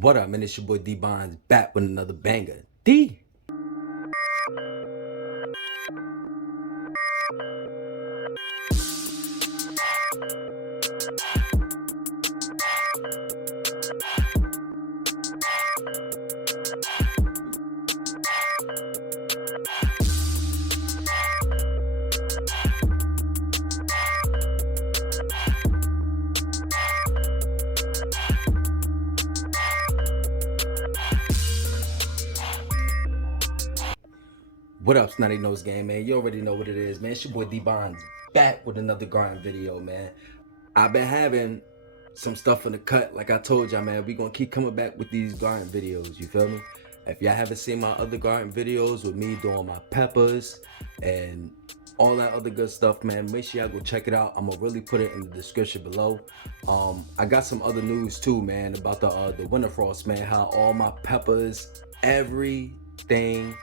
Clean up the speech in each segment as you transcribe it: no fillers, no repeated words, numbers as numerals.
What up, man? It's your boy D Bonds back with another banger. D. What up, Snotty Nose Gang, man? You already know what it is, man. It's your boy D Bonds back with another grind video, man. I've been having some stuff in the cut, like I told y'all, man. We gonna keep coming back with these garden videos, you feel me? If y'all haven't seen my other garden videos with me doing my peppers and all that other good stuff, man, make sure y'all go check it out. I'm gonna really put it in the description below. I got some other news too, man, about the winter frost, man. How all my peppers, everything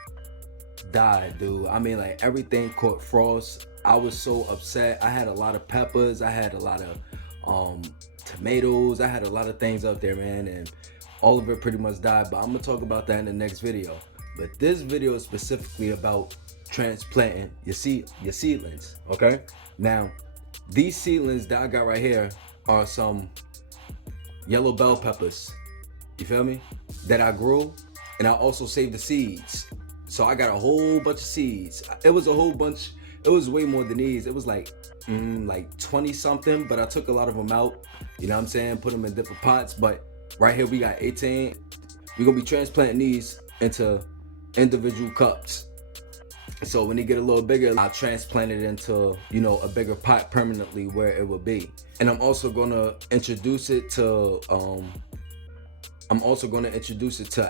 died, dude. I mean, like, everything caught frost. I was so upset. I had a lot of peppers, I had a lot of tomatoes, I had a lot of things up there, man, and all of it pretty much died. But I'm gonna talk about that in the next video. But this video is specifically about transplanting your seedlings. Okay, now these seedlings that I got right here are some yellow bell peppers, you feel me, that I grew, and I also saved the seeds. So I got a whole bunch of seeds. It was a whole bunch. It was way more than these. It was like 20 something, but I took a lot of them out. You know what I'm saying? Put them in different pots. But right here we got 18. We're gonna be transplanting these into individual cups. So when they get a little bigger, I'll transplant it into, you know, a bigger pot permanently where it will be. And I'm also gonna introduce it to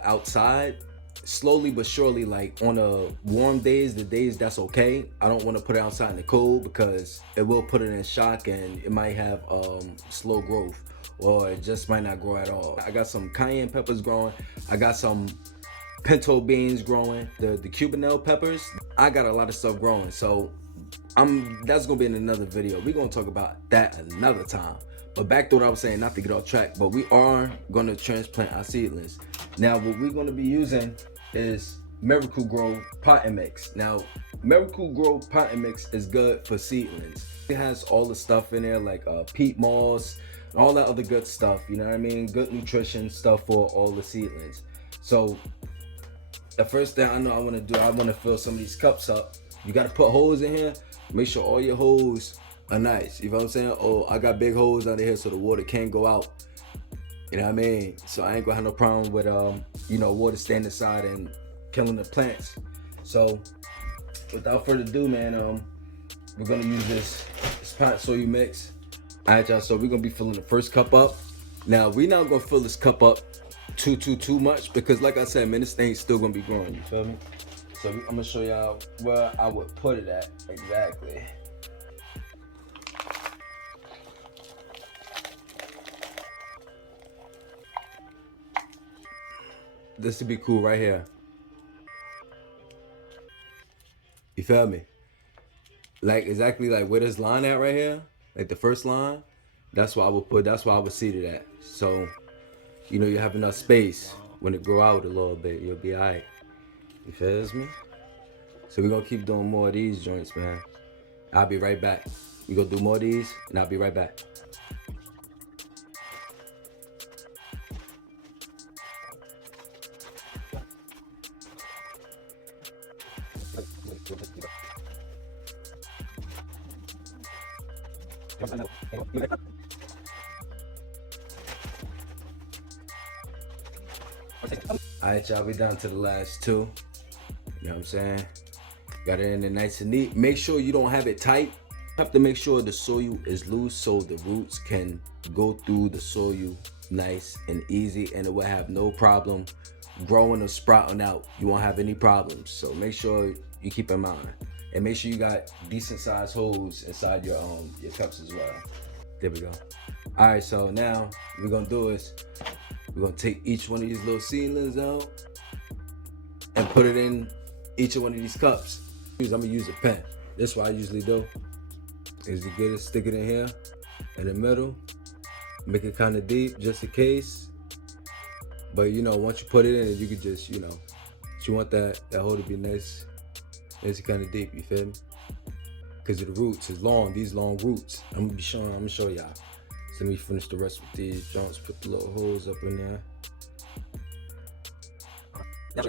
outside, slowly but surely, like on a warm days, the days that's okay. I don't want to put it outside in the cold because it will put it in shock and it might have slow growth, or it just might not grow at all. I got some cayenne peppers growing. I got some pinto beans growing. The cubanelle peppers. I got a lot of stuff growing. So that's gonna be in another video. We're gonna talk about that another time. But back to what I was saying, not to get off track, but we are gonna transplant our seedlings. Now what we're gonna be using is Miracle Grow potting mix. Now Miracle Grow potting mix is good for seedlings. It has all the stuff in there, like peat moss, all that other good stuff, you know what I mean? Good nutrition stuff for all the seedlings. So the first thing I know I want to do, I want to fill some of these cups up. You got to put holes in here. Make sure all your holes are nice. You know what I'm saying? Oh, I got big holes under here so the water can't go out. You know what I mean? So I ain't gonna have no problem with you know, water staying inside and killing the plants. So without further ado, man, we're gonna use this plant soy mix. Alright, y'all, so we're gonna be filling the first cup up. Now we're not gonna fill this cup up too much because, like I said, man, this thing's still gonna be growing, you feel me? So I'm gonna show y'all where I would put it at exactly. This would be cool right here. You feel me? Like exactly like where this line at right here, like the first line. That's why I would put. That's why I would seed it at. So, you know, you have enough space when it grow out a little bit. You'll be alright. You feel me? So we're gonna keep doing more of these joints, man. I'll be right back. We gonna do more of these, and I'll be right back. Alright, y'all, we down to the last two. You know what I'm saying? Got it in there nice and neat. Make sure you don't have it tight. You have to make sure the soil is loose so the roots can go through the soil nice and easy, and it will have no problem growing or sprouting out. You won't have any problems. So make sure you keep in mind. And make sure you got decent sized holes inside your cups as well. There we go. All right, so now what we're gonna do is we're gonna take each one of these little seedlings out and put it in each of one of these cups. I'm gonna use a pen. That's what I usually do. Is to get it, stick it in here in the middle, make it kind of deep just in case. But you know, once you put it in, you could just, you know, you want that hole to be nice, nice kind of deep. You feel me? Because of the roots, it's long. These long roots. I'm gonna show y'all. So let me finish the rest with these joints. Put the little holes up in there. That's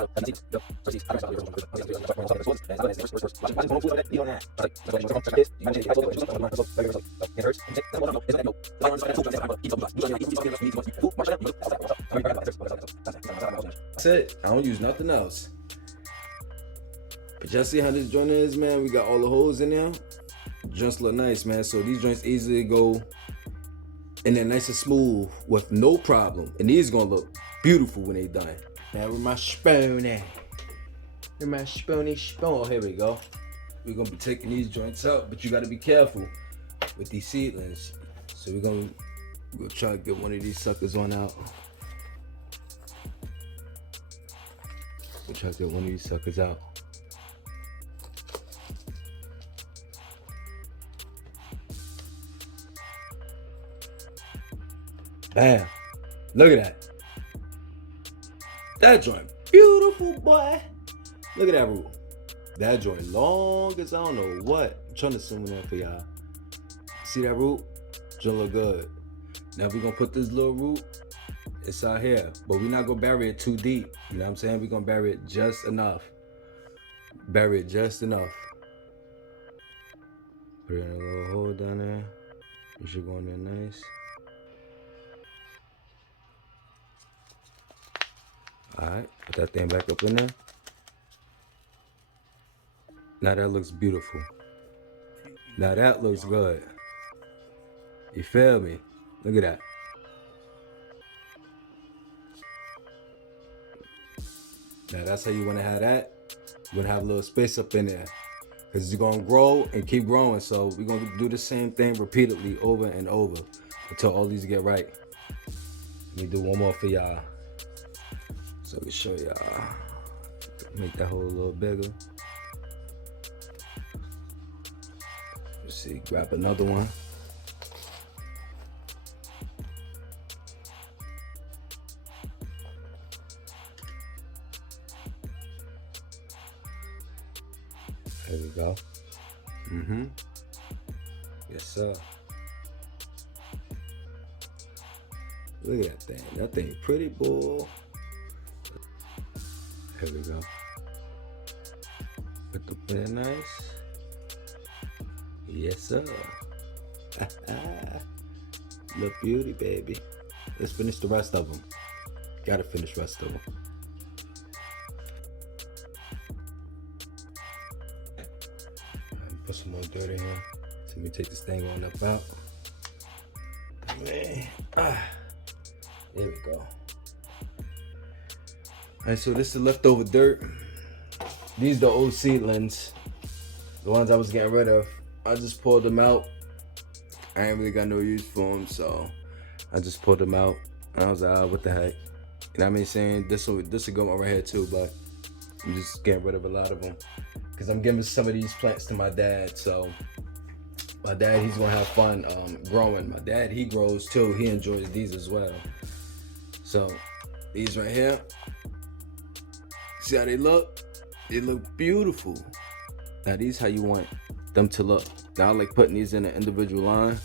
it. I don't use nothing else. But y'all see how this joint is, man? We got all the holes in there. Joints look nice, man. So these joints easily go in there nice and smooth with no problem. And these gonna look beautiful when they done. Now with my spoon at? With my spoony spoon. Oh, here we go. We're gonna be taking these joints out, but you gotta be careful with these seedlings. So we're gonna try to get one of these suckers on out. We'll try to get one of these suckers out. Bam. Look at that. That joint beautiful, boy. Look at that root. That joint long as I don't know what. I'm trying to zoom in there for y'all. See that root? Joint look good. Now we're gonna put this little root inside here, but we're not gonna bury it too deep. You know what I'm saying? We're gonna bury it just enough. Bury it just enough. Put it in a little hole down there. It should go in there nice. Alright, put that thing back up in there. Now that looks beautiful. Now that looks good. You feel me? Look at that. Now that's how you want to have that. You want to have a little space up in there. Because you're going to grow and keep growing. So we're going to do the same thing repeatedly over and over until all these get right. Let me do one more for y'all. So we show y'all. Make that hole a little bigger. Let's see, grab another one. There we go. Yes, sir. Look at that thing. That thing pretty, boy. Here we go. Put the plant nice. Yes, sir. Look beauty, baby. Let's finish the rest of them. Gotta finish the rest of them. Put some more dirt in here. So let me take this thing on up out. Man. There we go. Alright, so this is leftover dirt. These are the old seedlings. The ones I was getting rid of. I just pulled them out. I ain't really got no use for them, so I just pulled them out. And I was like, what the heck? You know what I mean? Saying this will go on right here too, but I'm just getting rid of a lot of them. Because I'm giving some of these plants to my dad, so my dad, he's gonna have fun growing. My dad, he grows too. He enjoys these as well. So these right here, see how they look? They look beautiful. Now these how you want them to look. Now I like putting these in an individual line.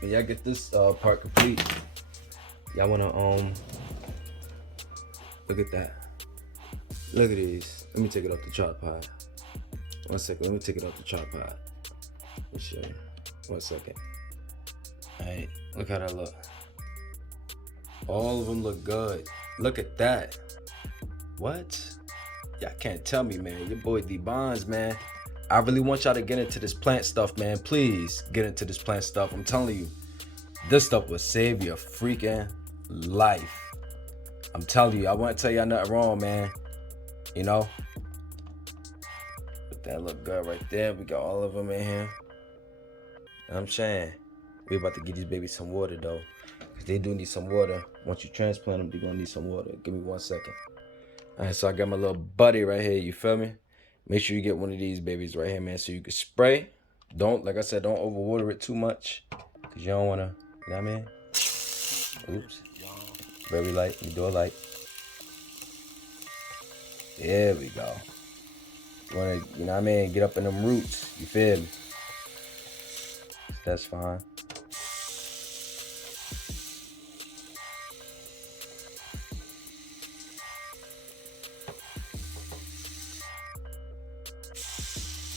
When y'all get this part complete, y'all wanna look at that. Look at these. Let me take it off the tripod. 1 second, let me take it off the tripod. Let me show you. 1 second. Alright, look how that look. All of them look good. Look at that. What? Y'all can't tell me, man. Your boy D Bonds, man. I really want y'all to get into this plant stuff, man. Please get into this plant stuff. I'm telling you, this stuff will save your freaking life. I'm telling you, I won't tell y'all nothing wrong, man. You know? But that look good right there. We got all of them in here. I'm saying, we about to give these babies some water, though. Because they do need some water. Once you transplant them, they're going to need some water. Give me 1 second. All right, so I got my little buddy right here. You feel me? Make sure you get one of these babies right here, man, so you can spray. Don't, like I said, don't overwater it too much. Because you don't want to, you know what I mean? Oops. Very light. You do it light. There we go. You wanna, you know what I mean? Get up in them roots. You feel me? That's fine.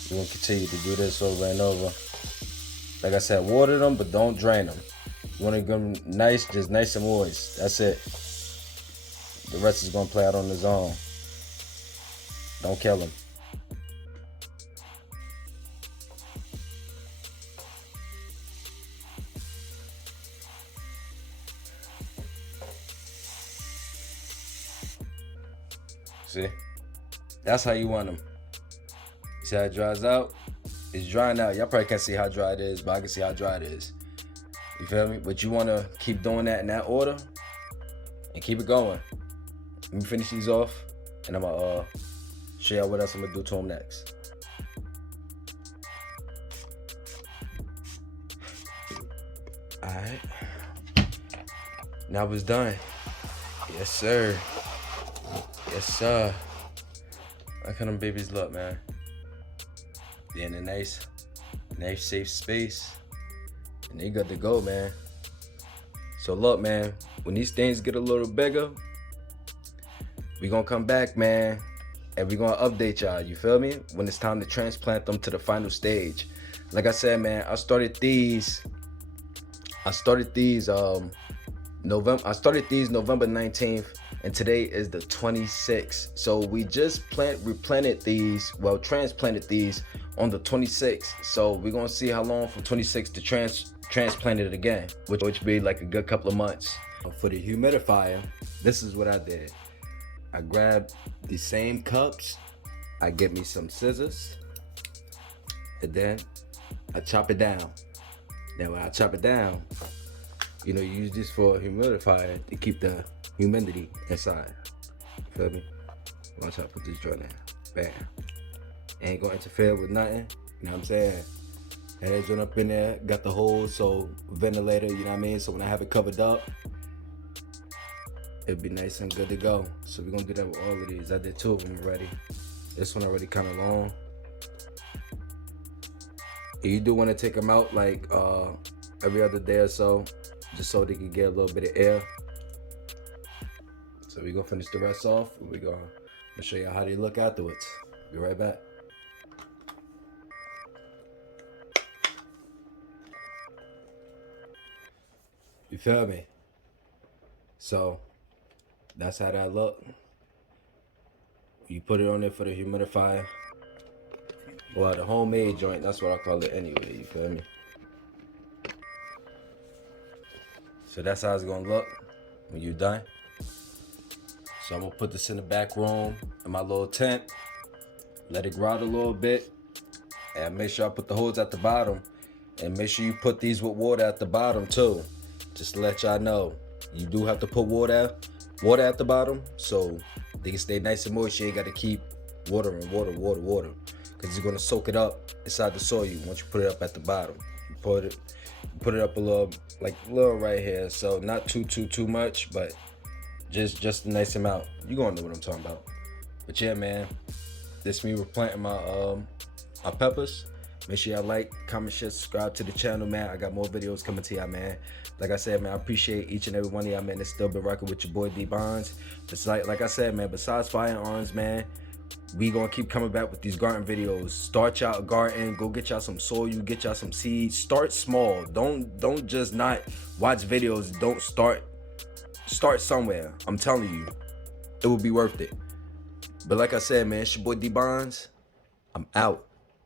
We're gonna continue to do this over and over. Like I said, water them, but don't drain them. You wanna get them nice, just nice and moist. That's it. The rest is gonna play out on its own. Don't kill them. See? That's how you want them. See how it dries out? It's drying out. Y'all probably can't see how dry it is, but I can see how dry it is. You feel me? But you want to keep doing that in that order and keep it going. Let me finish these off, and I'm going to show y'all what else I'm going to do to them next. Alright. Now it's done. Yes, sir. Yes, sir. Look how them babies look, man. They're in a nice safe space. And they good to go, man. So look, man, when these things get a little bigger, we gonna come back, man, and we gonna update y'all, you feel me? When it's time to transplant them to the final stage. Like I said, man, I started these November 19th, and today is the 26th. So we just transplanted these on the 26th. So we're gonna see how long from 26 to transplant it again, which be like a good couple of months. For the humidifier, this is what I did. I grabbed the same cups, I get me some scissors, and then I chop it down. Now when I chop it down, you know, you use this for a humidifier to keep the humidity inside. You feel me? Watch how I put this joint in. Bam. Ain't gonna interfere with nothing. You know what I'm saying? And that joint up in there, got the hole, so ventilator, you know what I mean? So when I have it covered up, it'll be nice and good to go. So we're gonna do that with all of these. I did 2 of them already. This one already kind of long. You do want to take them out like every other day or so, just so they can get a little bit of air. So we're gonna finish the rest off. We're gonna show you how they look afterwards. Be right back. You feel me? So that's how that look. You put it on there for the humidifier. Well, the homemade joint, that's what I call it anyway, you feel me? So that's how it's gonna look when you're done. So I'm gonna put this in the back room in my little tent, let it grout a little bit, and make sure I put the hose at the bottom, and make sure you put these with water at the bottom too. Just to let y'all know, you do have to put water at the bottom so they can stay nice and moist. You ain't gotta keep watering, water, because it's gonna soak it up inside the soil once you put it up at the bottom. You put it up a little right here, so not too much, but just a nice amount. You gonna know what I'm talking about. But yeah, man, this me replanting my peppers. Make sure y'all like, comment, share, subscribe to the channel, man. I got more videos coming to y'all, man. Like I said, man, I appreciate each and every one of y'all, man, that's still been rocking with your boy D Bonds. But like I said, man, besides firearms, man, we gonna keep coming back with these garden videos. Start y'all a garden, go get y'all some soil, get y'all some seeds. Start small. Don't just not watch videos. Don't start somewhere. I'm telling you, it will be worth it. But like I said, man, it's your boy D Bonds. I'm out.